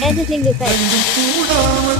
Editing effect.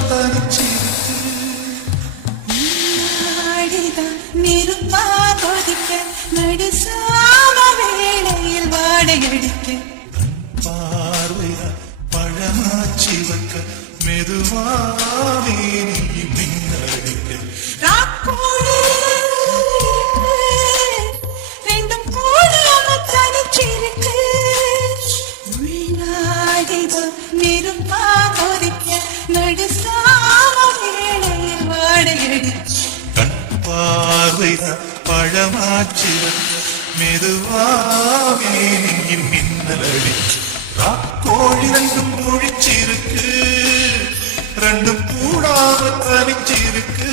பழமாச்சி மெதுவாவே மின்னலடி ராக்கோழி ரெண்டும் முழிச்சிருக்கு ரெண்டும் கூடாம தனிச்சிருக்கு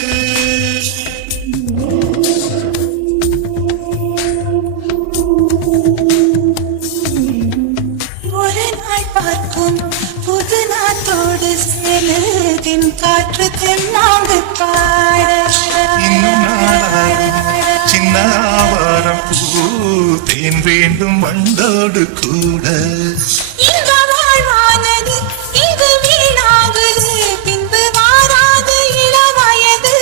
ஒரு நாள் பார்க்கும் புது நாத்தோடு சேலத்தின் காற்று தென்னாங்கு பாட சின்ன ஆவாரம் பூ தேன் வேண்டும் வண்டோடு கூட இந்த வாழ்வானது இது வீணாகுது பின்பு வாராது இளவயது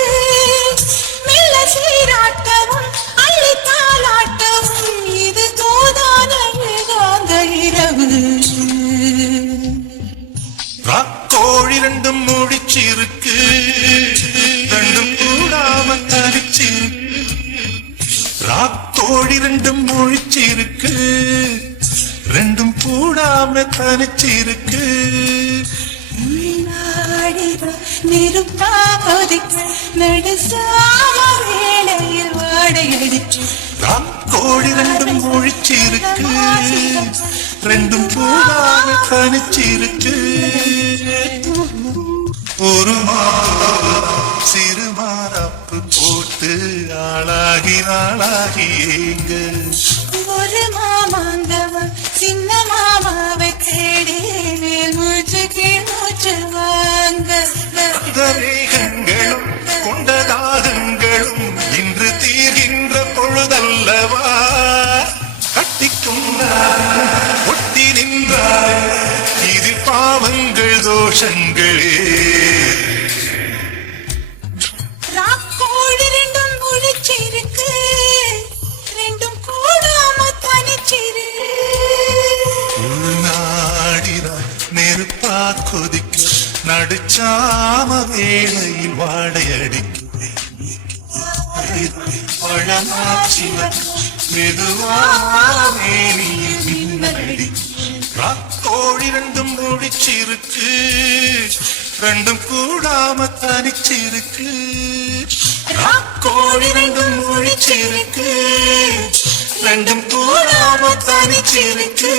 மெல்ல சீராட்டவும் அள்ளி தாளாட்டவும் இது தோதான இரவு ராக்கோழி ரெண்டும் முடிச்சிருக்கு ரெண்டும் கூடாம தரிச்சிருக்கு ராக்கோழி ரெண்டும் முழிச்சிருக்கு ரெண்டும் கூடாம தனிச்சிருக்கு வேளையில் வாடையடிச்சு ராக்கோழி ரெண்டும் முழிச்சிருக்கு ரெண்டும் கூடாம தனிச்சிருக்கு ஒரு சிறு மாறப்பு போட்டு ஆளாகி நாளாகி ஏங்க ஒரு மாமாங்கவன் சின்ன மாமாவை தேடி மேல் மூச்சு கீழ் மூச்சு வாங்க மேகங்களும் கொண்டதாகங்களும் இன்று தீர்கின்ற பொழுதல்லவா கட்டிக்கொண்டார் ஒட்டி நின்றார் இதில் பாவங்கள் தோஷங்களே ராக்கோழி ரெண்டும் முழிச்சிருக்கு ரெண்டும் கூடாம தனிச்சிருக்கு நாடிதான் நெருப்பா கொதிக்க நடுச்சாம வேளையில் வாடையடிக்க பழமாச்சி மெதுவாவே மின்னடி ராக்கோழி ரெண்டும் முடிச்சிருக்கு ரெண்டும் கூடாம தனிச்சிருக்கு ராக்கோழி ரெண்டும் முடிச்சிருக்கு ரெண்டும் கூடாம தனிச்சிருக்கு